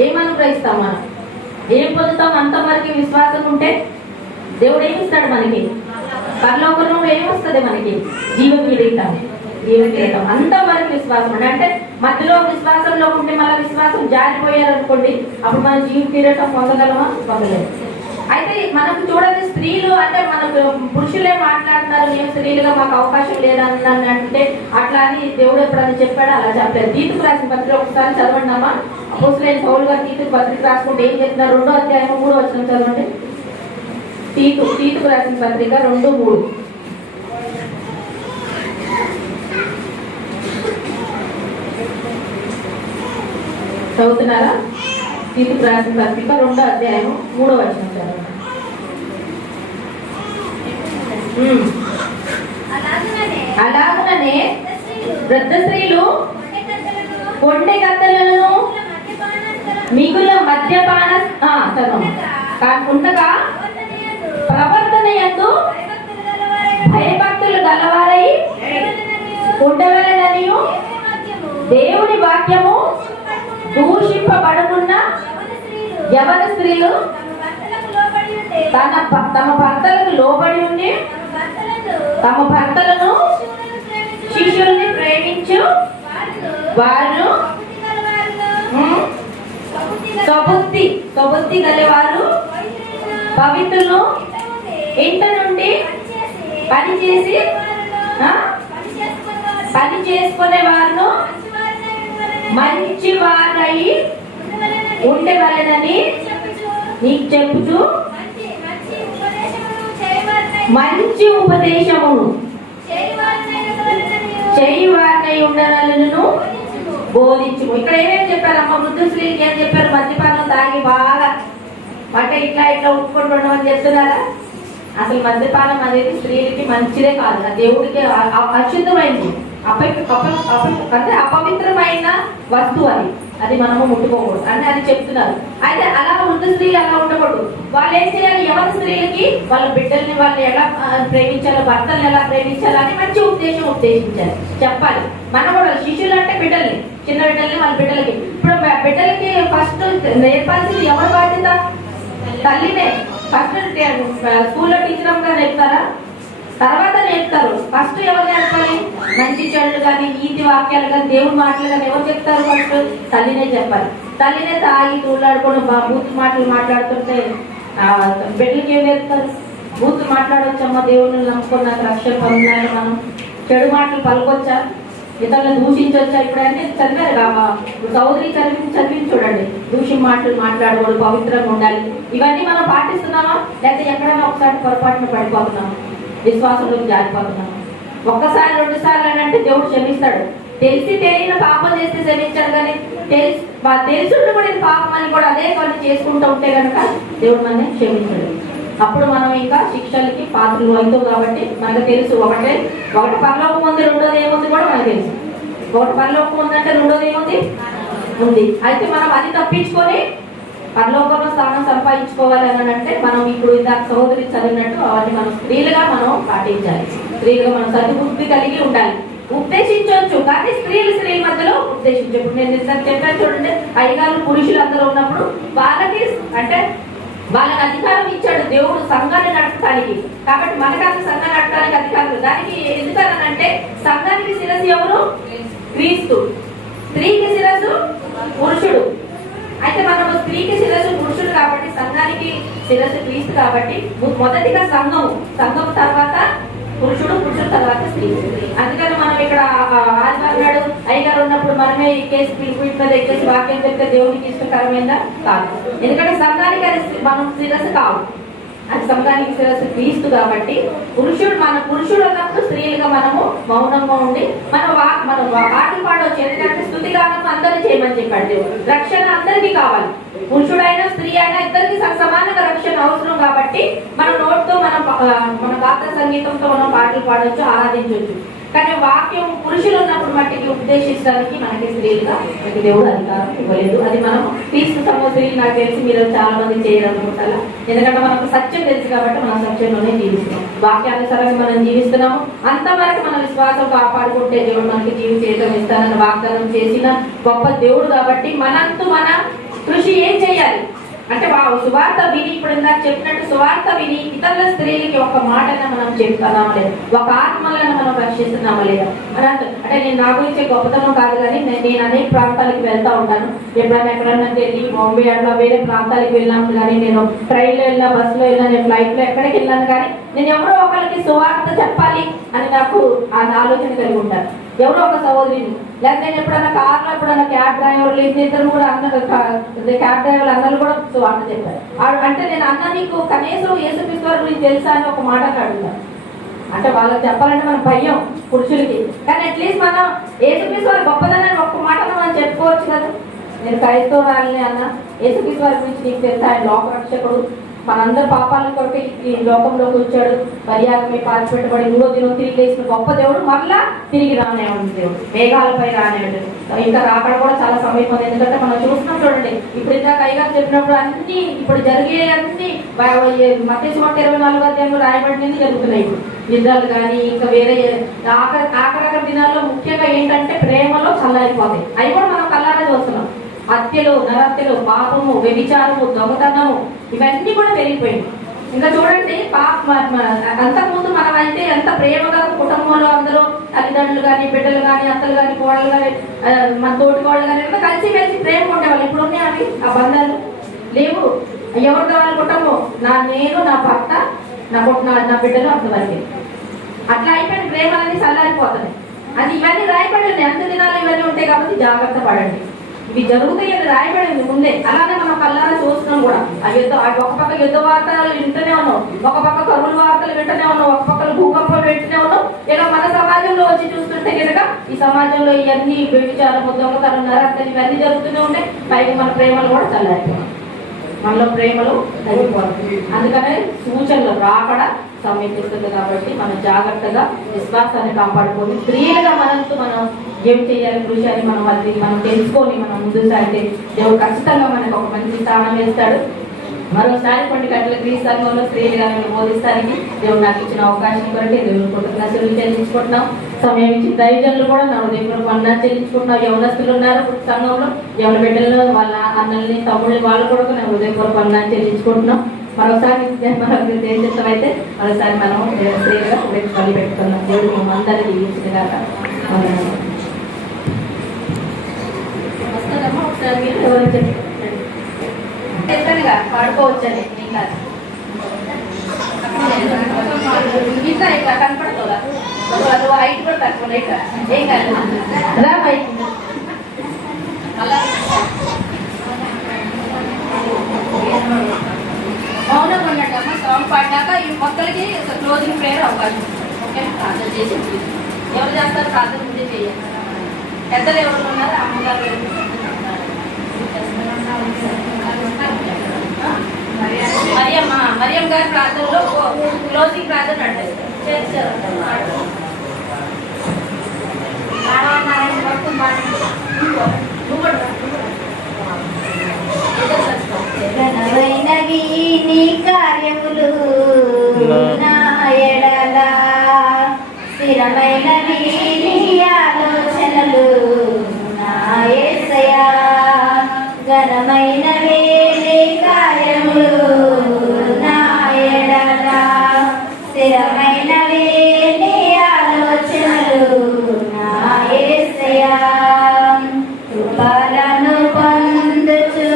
ఏమనుగ్రహిస్తాం? మనం ఏం పొందుతాం? అంత మనకి విశ్వాసం ఉంటే దేవుడు ఏమిస్తాడు మనకి? పరలోకంలో ఏమొస్తుంది మనకి? జీవకిరీటం. అంత వరకు విశ్వాసం అంటే మధ్యలో విశ్వాసంలో ఉంటే మళ్ళీ విశ్వాసం జారిపోయారు అనుకోండి, అప్పుడు మనం జీవకిరీటం పొందగలమా? పొందలేదు. అయితే మనకు చూడండి, స్త్రీలు అంటే మనకు పురుషులే మాట్లాడుతున్నారు, మేము స్త్రీలుగా మాకు అవకాశం లేదని అంటే అట్లా అని దేవుడు ఎప్పుడైనా చెప్పాడు? అలా చెప్పలేదు. తీతుకు రాసిన పత్రిక ఒకసారి చదవండి అమ్మా. అపోస్తలుడైన పౌలు గారు తీతుకు పత్రిక రాసుకుంటే ఏం చెప్తున్నారు? 2వ అధ్యాయం 3వ వచనం చదవండి. తీతుకు రాసిన పత్రిక 2:3. చదువుతున్నారా? తీతుకు రాసిన పత్రిక 2వ అధ్యాయం 3వ వచనం చదవండి. అలాగుననే వృద్ధ స్త్రీలు కొండె గద్దలను మిగుల మద్యపాన ఉండగా ప్రవర్తన యందు భయభక్తులు గలవారై ఉండవలెననియు దేవుని వాక్యము దూషింపబడుకున్న యవన స్త్రీలు తమ భర్తలకు లోబడి ఉండి తమ భర్తలను శిష్యుల్ని ప్రేమించు వారు సబుద్ధి గలవారు, పవిత్రులు, ఇంట నుండి పని చేసుకునే వారు మంచి వారై ఉండవలెనని నీకు చెప్పుచు మంచి ఉపదేశమును చేయువారినై ఉండనలను బోధించుము. ఇక్కడ ఏమేమి చెప్పారమ్మా? వృద్ధ స్త్రీకి ఏం చెప్పారు? మద్యపానం తాగి బాగా అంటే ఇట్లా ఉట్టుకుంటూ ఉండమని చెప్తున్నారా? అసలు మద్యపానం అనేది స్త్రీలకి మంచిదే కాదు, ఆ దేవుడికి అశుద్ధమైంది, అంటే అపవిత్రమైన వస్తువు అది మనము ముట్టుకోకూడదు అని అది చెప్తున్నారు. అయితే అలా వృద్ధ స్త్రీలు అలా ఉండకూడదు. వాళ్ళు ఏం చేయాలి? ఎవరి స్త్రీలకి వాళ్ళ బిడ్డల్ని వాళ్ళు ఎలా ప్రేమించాలో, భర్తల్ని ఎలా ప్రేమించాలని మంచి ఉపదేశించాలి, చెప్పాలి. మనం కూడా శిష్యులు అంటే బిడ్డల్ని, చిన్న బిడ్డల్ని వాళ్ళ బిడ్డలకి. ఇప్పుడు బిడ్డలకి ఫస్ట్ నేర్పాల్సింది ఎవరి బాధ్యత? తల్లినే. ఫస్ట్ స్కూల్లో టీచర్ గా నేర్పుతారా? తర్వాత నేర్పుతారు. ఫస్ట్ ఎవరు నేర్పాలి? మంచి చెడులు కానీ, నీతి వాక్యాలు కానీ, దేవుడి మాటలు కానీ ఎవరు చెప్తారు? ఫస్ట్ తల్లినే చెప్పాలి. తల్లినే తాగి తూలాడుకోవడం, బూత్ మాటలు మాట్లాడుతుంటే బిడ్డలకి ఏం నేర్పుతారు? బూత్ మాట్లాడవచ్చమ్మా, దేవుడిని నమ్ముకున్నాక రక్షణ పొందాలి. మనం చెడు మాటలు పలుకొచ్చా, ఇతరులను దూషించవచ్చా? ఇప్పుడన్నీ చదివారు కావా? సోదరి చదివి చూడండి. దూషి మాటలు మాట్లాడకూడదు, పవిత్రంగా ఉండాలి. ఇవన్నీ మనం పాటిస్తున్నామా? లేకపోతే ఎక్కడైనా ఒకసారి పొరపాటున పడిపోతున్నామా? విశ్వాసంలోకి జారిపోతున్నాము. ఒక్కసారి 2 సార్లు అని అంటే దేవుడు క్షమిస్తాడు. తెలిసి తెలియని పాపం చేస్తే క్షమించాడు, కానీ తెలుసుండి కూడా ఇది పాపం అని కూడా అదే పని చేసుకుంటూ ఉంటే కనుక దేవుడు మనల్ని క్షమించాడు. అప్పుడు మనం ఇంకా శిక్షలకి పాత్రలు అవుతాం. కాబట్టి మనకు తెలుసు, ఒకటి పరలోకం ఉంది, రెండోది ఏముంది కూడా మనకు తెలుసు. ఒకటి పరలోకం ఉందంటే రెండోది ఏముంది ఉంది. అయితే మనం అది తప్పించుకొని పరలోకంలో స్థానం సంపాదించుకోవాలి అని అంటే మనం ఇప్పుడు ఇందాక సహోదరి చదివినట్టు అవన్నీ మనం స్త్రీలుగా మనం పాటించాలి. స్త్రీలుగా మనం సద్బుద్ధి కలిగి ఉండాలి. ఉపదేశించవచ్చు, కానీ స్త్రీల మధ్యలో ఉపదేశించు. ఇప్పుడు నేను ఇందాక చెప్పాను చూడండి, అయ్యగారు పురుషులు అందరూ ఉన్నప్పుడు వాళ్ళకి అధికారం ఇచ్చాడు దేవుడు సంఘాన్ని నడపడానికి. కాబట్టి మనకు సంఘాన్ని నడపడానికి అధికారం. దానికి ఎందుకనంటే సంఘానికి శిరస్సు ఎవరు? క్రీస్తు. స్త్రీకి శిరస్సు పురుషుడు. అయితే మనము స్త్రీకి శిరస్సు పురుషుడు కాబట్టి సంఘానికి శిరస్సు క్రీస్తు కాబట్టి మొదటిగా సంఘం తర్వాత పురుషుడు తర్వాత స్త్రీ. అందుకని మనం ఇక్కడ ఆదివారం నాడు అయ్యగారు ఉన్నప్పుడు మనమే ఎక్కేసి పిలుపు ఎక్కేసి వాక్యం చెప్తే దేవునికి ఇష్టకరమైందా? కాదు. ఎందుకంటే సంఘానికి అది మనం శిరస్సు కావు, అది సంఘానికి శిరస్సు క్రీస్తు కాబట్టి పురుషుడు అన్నప్పుడు స్త్రీలుగా మనము మౌనంగా ఉండి మన పాటలు పాడవచ్చు. ఎందుకంటే స్తుతి గానం అందరూ చేయమని చెప్పాడు దేవుడు. రక్షణ అందరికీ కావాలి, పురుషుడైనా స్త్రీ అయినా ఇద్దరికి సమానంగా రక్షణ అవసరం. కాబట్టి మన నోటితో మన గాత్ర సంగీతంతో మనం పాటలు పాడవచ్చు, ఆరాధించవచ్చు. కానీ వాక్యం పురుషులు ఉన్నప్పుడు మట్టికి ఉపదేశించడానికి మనకి స్త్రీలుగా మనకి దేవుడు అధికారం ఇవ్వలేదు. అది మనం క్రీస్తు సహోదరి నాకు తెలిసి మీరు చాలా మంది చేయరనుకుంటారా? ఎందుకంటే మనకు సత్యం తెలుసు కాబట్టి మనం సత్యంలోనే జీవిస్తున్నాం, వాక్యానుసారంగా మనం జీవిస్తున్నాము. అంతవరకు మన విశ్వాసం కాపాడుకుంటే దేవుడు మనకి జీవితం ఇస్తానని వాగ్దానం చేసిన గొప్ప దేవుడు. కాబట్టి మనంతు మన కృషి ఏం చేయాలి అంటే సువార్త విని, ఇప్పుడు ఇందాక చెప్పినట్టు సువార్త విని ఇతరుల స్త్రీలకి ఒక మాటన మనం చెప్తున్నామా లేదా, ఒక ఆత్మలను మనం రక్షిస్తున్నామా లేదా అంటే నేను నా గురించే గొప్పతనం కాదు, కానీ నేను అనేక ప్రాంతాలకు వెళ్తా ఉంటాను. ఎక్కడన్నా ఢిల్లీ, బాంబే అట్లా వేరే ప్రాంతాలకు వెళ్ళాము. కానీ నేను ట్రైన్లో వెళ్ళినా, బస్సులో వెళ్ళినా, నేను ఫ్లైట్లో ఎక్కడికి వెళ్ళాను, కానీ నేను ఎవరో ఒకరికి సువార్త చెప్పాలి అని నాకు ఆలోచన కలిగి ఉంటాను. ఎవరో ఒక సహోదరిని, లేకపోతే నేను ఎప్పుడన్నా కార్లో ఎప్పుడన్నా క్యాబ్ డ్రైవర్లు ఇద్దరు కూడా క్యాబ్ డ్రైవర్లు అందరూ కూడా సువార్త చెప్పారు. అంటే నేను నీకు కనీసం యేసుక్రీస్తు వారి గురించి తెలుసా అని ఒక మాట అడుగుతాను. అంటే వాళ్ళకి చెప్పాలంటే మన భయం పురుషులకి, కానీ అట్లీస్ట్ మనం యేసుక్రీస్తు వారి గొప్పదనాన్ని ఒక్క మాట మనం చెప్పుకోవచ్చు కదా. నేను క్రైస్తవురాలని అన్న, యేసుక్రీస్తు వారి గురించి నీకు తెలుసా, ఆయన లోకరక్షకుడు, మనందరి పాపాల కొరకు ఈ లోకంలోకి వచ్చాడు, పర్యాగమే పాల్పెట్టబడి 3వ దినం తిరిగి లేచిన గొప్ప దేవుడు, మరలా తిరిగి రానేవాడు దేవుడు, మేఘాలపై రానేవాడు. ఇంకా రాకడ కూడా చాలా సమయం ఉంది. ఎందుకంటే మనం చూస్తున్నాం చూడండి, ఇప్పుడు ఇందాక అయ్యగారు చెప్పినప్పుడు అన్ని ఇప్పుడు జరిగే అన్ని మత్తయి సువార్త 24వ అధ్యాయంలో రాయబడినవి జరుగుతున్నాయి. ఇప్పుడు యుద్ధాలు కానీ ఇంకా వేరే ఆఖరి దినాల్లో ముఖ్యంగా ఏంటంటే ప్రేమలో చల్లారిపోతాయి. అవి కూడా మనం కళ్ళారా చూస్తున్నాం. హత్యలు, నరహత్యలు, పాపము, వ్యభిచారము, దొంగతనము ఇవన్నీ కూడా పెరిగిపోయింది. ఇంకా చూడండి అంతకుముందు మనం అయితే ఎంత ప్రేమగా కుటుంబంలో అందరూ తల్లిదండ్రులు కానీ, బిడ్డలు కానీ, అత్తలు కానీ, కోడలు కానీ, మన తోటి కోడలు కానీ ఎంత కలిసి ప్రేమ ఉండేవాళ్ళు. ఇప్పుడు ఉన్నాయి అవి ఆ బంధాలు లేవు. ఎవరు కావాలి కుటుంబం? నేను, నా భర్త, నా బిడ్డలు అంతవరకు. అట్లా అయిపోయిన ప్రేమలన్నీ చల్లారిపోతున్నాయి. అది ఇవన్నీ రాయపడండి. అంత దినాలు ఇవన్నీ ఉంటాయి కాబట్టి జాగ్రత్త పడండి. ఇవి జరుగుతాయని రాయబడింది ముందే. అలానే మనం కళ్ళారా చూస్తున్నాం కూడా. ఆ యుద్ధ ఒక పక్క యుద్ధ వార్తలు వింటూనే ఉన్నాం, ఒక పక్క కరువుల వార్తలు వింటూనే ఉన్నాం, ఒక పక్క భూకంపాలు వింటూనే ఉన్నాం. ఇలా మన సమాజంలో వచ్చి చూస్తుంటే కనుక ఈ సమాజంలో ఇవన్నీ వ్యభిచారము, దొంగతనం, నరహత్యలు ఇవన్నీ జరుగుతూనే ఉంటాయి. పైకి మన ప్రేమలు కూడా చల్లారిపోయి మనలో ప్రేమలు తగ్గిపోతుంది. అందుకనే సూచనలు రాకడ సమీపిస్తుంది. కాబట్టి మనం జాగ్రత్తగా విశ్వాసాన్ని కాపాడుకొని స్త్రీలుగా మనతో మనం ఏం చేయాలి కృషి అని మనం తెలుసుకొని మనం ముందు సాగితే దేవుడు ఖచ్చితంగా మనకు ఒక మంచి స్థానం వేస్తాడు. మరోసారి కొన్ని గంటల క్రీస్తు సంఘంలో స్త్రీలుగా మేము బోధిస్తానికి దేవుడు నాకు ఇచ్చిన అవకాశం కొరకే దేవుడు కృతజ్ఞతలు చెల్లించుకుంటున్నాం. సమయం ఇచ్చిన దైవజనులు కూడా నా హృదయపూర్వక వందనాలు చెల్లించుకుంటున్నాం. యవనస్తులు ఉన్నారు సంఘంలో, యవన బిడ్డలు వాళ్ళ అన్నల్ని తమ్ముళ్ళని వాళ్ళు కూడా నా హృదయపూర్వక వందనాలు చెల్లించుకుంటున్నాం. మరోసారి మనకు దేశమైతే మరోసారి మనం స్త్రీలుగా బలి పెట్టుకున్నాం. దేవుడు మేము అందరికీ ఇచ్చిన వస్తుందమ్మా. ఒకసారి మీరు ఎవరు చెప్పండిగా పాడుకోవచ్చండి. ఇంకా ఇంకా కనపడుతుందా? హైట్ కూడా తక్కువ ఏం కాదు రా బయట. మౌనంగా ఉన్నట్టమ్మా. సాంగ్ పాడినాక ఈ మొక్కలకి క్లోజింగ్ ప్రేయర్ అవకాశం. ఓకే, ప్రార్థన చేసి ఎవరు చేస్తారు? ప్రార్థన ముందే చేయాలి. పెద్దలు ఎవరు ఉన్నారు? అమ్మగారు మరియమ్మ గారి ప్రార్థనలో క్లోజింగ్ ప్రార్థన అంటే ఘనమైనవి నీ కార్యములు నా ఎడల, స్థిరమైనవి నీ ఆలోచనలు నా యేసయ్యా. ఘనమైనవి నీ కార్యములు నా ఎడల, స్థిరమైనవి నీ ఆలోచనలు నా యేసయ్యా. కృపలను పొందుచు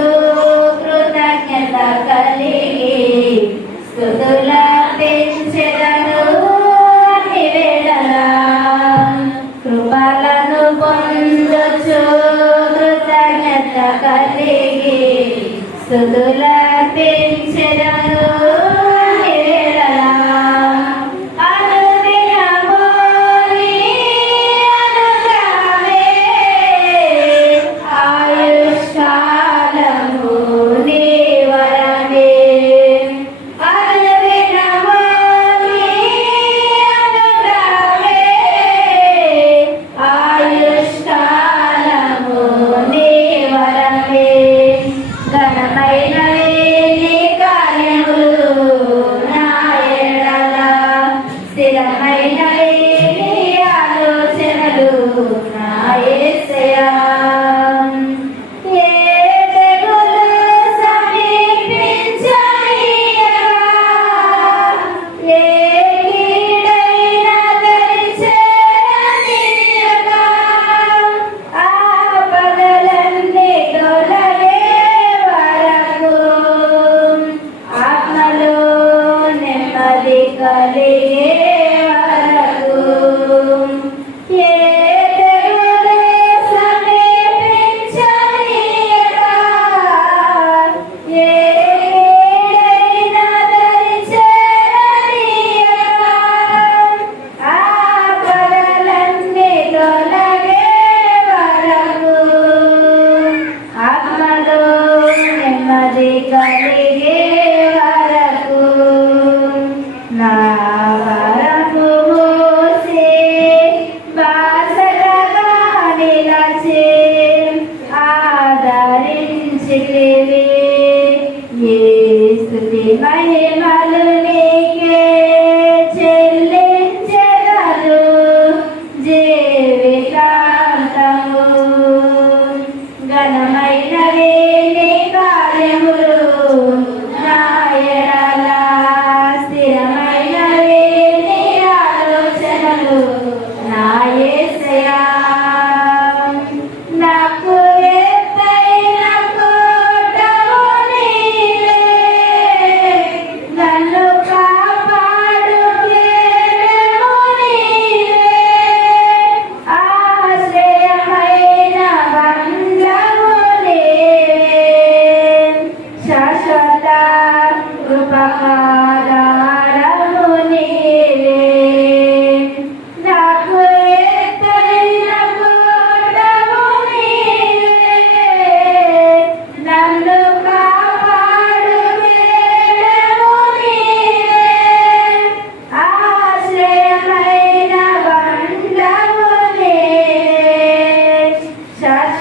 కృతజ్ఞత కలిగి స్తుతుల పెంచెదను అన్ని వేళలా. కృపలను పొందుచు కృతజ్ఞత కలిగి స్తుతుల పెంచెదను అన్ని వేళలా. అనుదినము నీ అనుగ్రహమే, ఆయుష్కాలము నీ వరమే. అనుదినము నీ అనుగ్రహమే, ఆయుష్కాలము నీ వరమే. ఘనమైనవి నీ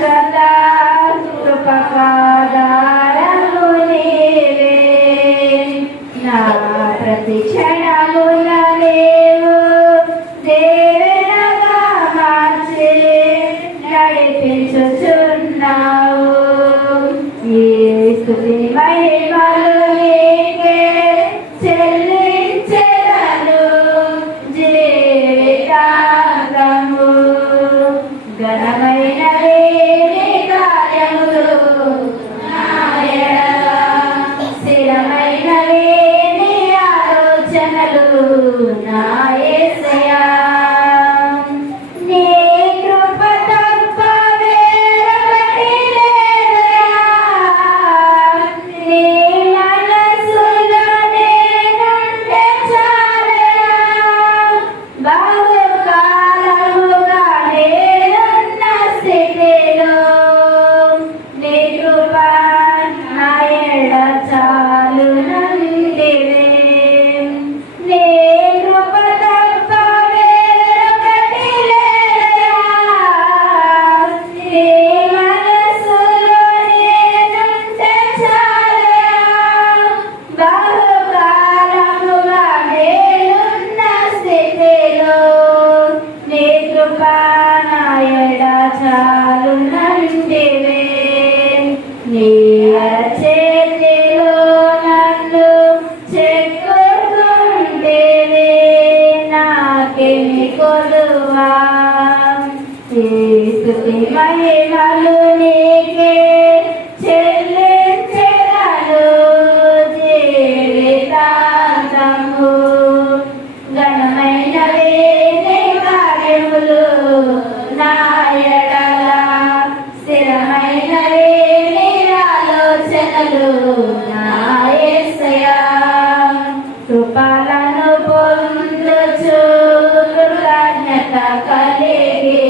శాశ్వత కృపకాధారము నీవే. నా ప్రతి క్షణమున నీవు దేవుడగా మార్చి నడిపించుచున్నావు. ఈ స్తుతి మహిమలు నీకే చెల్లించెదను జీవితాంతము. ఘనమైనవి నీ కార్యములు నా ఎడల, స్థిరమైనవి నీ ఆలోచనలు నా యేసయ్యా. నీ కృప తప్ప వేరొకటి లేదయ్యా. నీ మనసులో నేనుంటే చాలయ్యా. బహుకాలముగా నేనున్న స్థితిలో నీ కృప నా ఎడ చాలునంటివే. నీ కృప తప్ప వేరొకటి లేదయ్యా. నీ మనసులో నేనుంటే చాలయ్యా. బహుకాలముగా నేనున్న స్థితిలో నీ కృప నా ఎడ చాలునంటివే. నీ అరచేతిలో నన్ను చెక్కుతుంటేనే నాకేమి కొలువా. ఈ స్తుతి మహిమలు నీకే చెల్లించెదను జీవితాంతము. ఘనమైనవి నీ కార్యములు నా ఎడల, స్థిరమైనవి నీ ఆలోచనలు నా యేసయ్యా. కృపలను పొందుచు కృతజ్ఞత కలిగి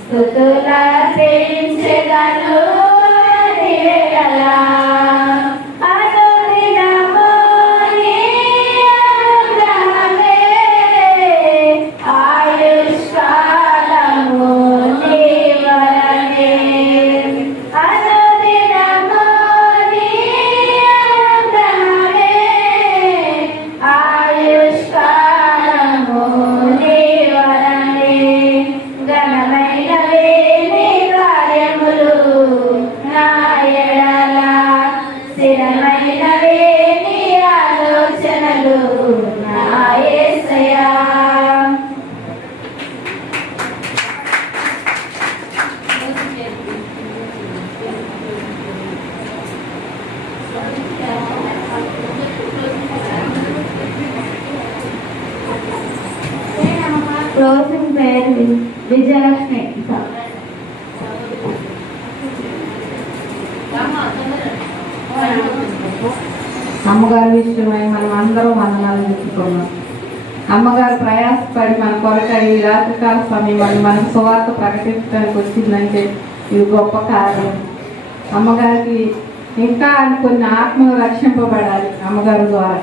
స్తుతులర్పించెదను నీ ఎడల. అనుదినము నీ అనుగ్రహమే, ఆయుష్కాలము నీ వరమే. అనుదినము నీ అనుగ్రహమే, ఆయుష్కాలము నీ వరమే. ఘనమైనవి నీ కార్యములు నా ఎడల, స్థిరమైనవి నీ ఆలోచనలు నా యేసయ్యా. Closing prayer Vijayalakshmi. అమ్మగారి విషయమై మనం అందరం వందనాలు చెప్పుకున్నాం. అమ్మగారు ప్రయాసపడి మన కొరకై ఈ రాత్రికాల సమయం మనకు సువార్త ప్రకటించడానికి వచ్చిందంటే ఇది గొప్ప కార్యం. అమ్మగారికి ఇంకా కొన్ని ఆత్మలు రక్షింపబడాలి. అమ్మగారి ద్వారా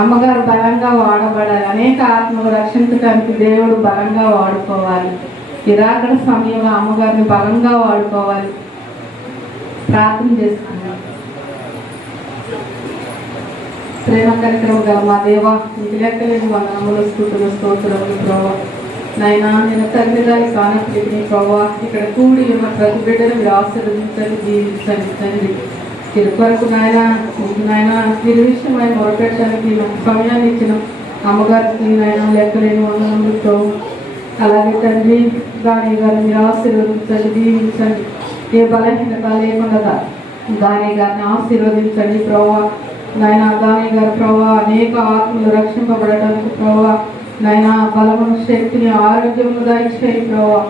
అమ్మగారు బలంగా వాడబడాలి. అనేక ఆత్మలు రక్షించడానికి దేవుడు బలంగా వాడుకోవాలి. ఈ రాకడ సమయంలో అమ్మగారిని బలంగా వాడుకోవాలి. ప్రార్థన చేసుకున్నాం. ప్రేమ కనికరం గల మా దేవా, నీకు లెక్కలేని వందనములు, స్తుతులు, స్తోత్రములు ప్రభా. నాయనా, నేను తండ్రి గారి కానప్పటికీ ప్రభా ఇక్కడ కూడి ఉన్న ప్రతి బిడ్డను మీరు ఆశీర్వదించండి, జీవించండి తండ్రి. ఇది కొరకు నాయన వీరి విషయమై మొరపెట్టడానికి నాకు సమయాన్ని ఇచ్చిన అమ్మగారికి నాయన లెక్కలేని వందనములు ప్రభు. అలాగే తండ్రి గాని గారిని మీరు ఆశీర్వదించండి, జీవించండి. ఏ బలహీనత లేకుండా గాని గారిని ఆశీర్వదించండి ప్రభా. నాయన గాని గారు ప్రభా అనేక ఆత్మలు రక్షింపబడటానికి ప్రభా నాయన బలమును, శక్తిని, ఆరోగ్యమును దయచేయి ప్రభా.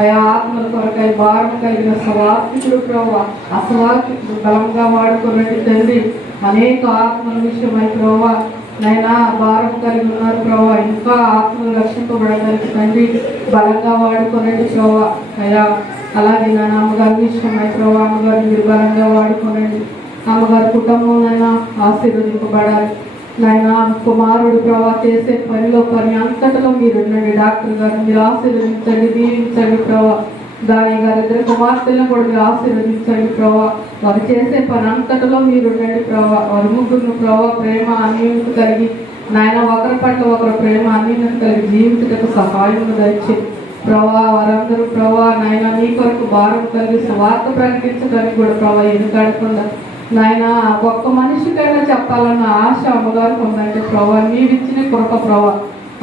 ఆయా ఆత్మల కొరకై భారం కలిగిన స్వార్థికుడు ప్రభా, అస్వార్థికుడు బలంగా వాడుకోనండి తండ్రి. అనేక ఆత్మల విషయమై ప్రభా నైనా భారం కలిగి ఉన్నారు ప్రభా. ఇంకా ఆత్మలు రక్షింపబడడానికి తండ్రి బలంగా వాడుకోనండి ప్రభా. అయ్యా అలాగే నా అమ్మగారి విషయమై ప్రభా అమ్మగారిని మీరు బలంగా వాడుకోనండి. అమ్మగారి కుటుంబంనైనా ఆశీర్వదింపబడాలి నాయన. కుమారుడు ప్రభా చేసే పనిలో పని అంతటిలో మీరు ఉండండి. డాక్టర్ గారిని మీరు ఆశీర్వదించండి, దీవించండి ప్రభా. దాని గారి ఇద్దరు కుమార్తెలను కూడా మీరు ఆశీర్వదించండి ప్రభా. వారు చేసే పని అంతటిలో మీరు ఉండండి ప్రభా. వారి ముగ్గురు ప్రభా ప్రేమ అన్యోన్యత కలిగి నాయన ఒకరి పట్ల ఒకరు ప్రేమ అన్యోన్యత కలిగి జీవించటకు సహాయం దయచేయండి ప్రభా. వారందరూ ప్రభా నాయన నీ కొరకు భారం కలిగి వార్త ప్రకటించడానికి కూడా ప్రభా ఎన్నికాడకుండా నాయన ఒక్క మనిషికైనా చెప్పాలన్న ఆశ అమ్మగారికి ఉందంటే ప్రభా మీరిచ్చిన కృప ప్రభా.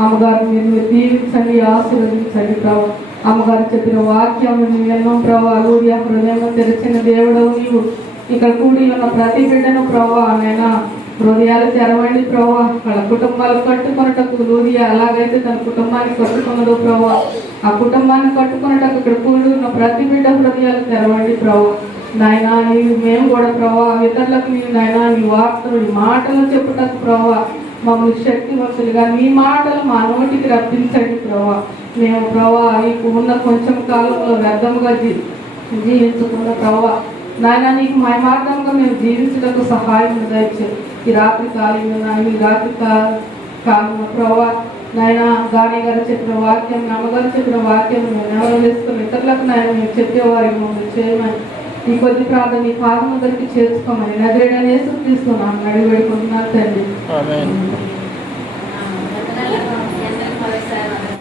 అమ్మగారు మీరు దీవించండి, ఆశీర్వదించండి ప్రభా. అమ్మగారు చెప్పిన వాక్యం నువ్వు ఎన్నో ప్రభా లూరియా హృదయం తెరిచిన దేవుడవు నీవు. ఇక్కడ కూడి ఉన్న ప్రతి బిడ్డను ప్రభా నైనా హృదయాలు తెరవండి ప్రభా. వాళ్ళ కుటుంబాలు కట్టుకున్నటకు లూరియా ఎలాగైతే తన కుటుంబాన్ని కట్టుకున్నదో ప్రభా, ఆ కుటుంబాన్ని కట్టుకున్నటకు ఇక్కడ కూడి ఉన్న ప్రతి బిడ్డ హృదయాలు తెరవండి ప్రభా. నాయన నీవు మేము కూడా ప్రభా ఇతరులకు నీవు నాయన నీ వార్తలు నీ మాటలు చెప్పుటకు ప్రభా మమ్మల్ని శక్తివంతులుగా నీ మాటలు మా నోటికి రప్పించండి ప్రభా. మేము ప్రభా నీకు ఉన్న కొంచెం కాలంలో వ్యర్థముగా జీవించకుండా ప్రభా నాయన నీకు మా మార్గంగా మేము జీవించడానికి సహాయం దయచేయండి. ఈ రాత్రి కాలంలో ప్రభా నాయన గాని గారు చెప్పిన వాక్యం అమ్మగారు చెప్పిన వాక్యం మేము ఎవరు వేసుకుని ఇతరులకు నాయన మేము చెప్పేవారికి మమ్మల్ని చేయమని ఈ కొద్ది ప్రార్థన నీ పాదం దగ్గరికి చేర్చుకోమని నజరేడని యేసు క్రీస్తు నామమున అడిగి వేడుకుంటున్నాను తండ్రి.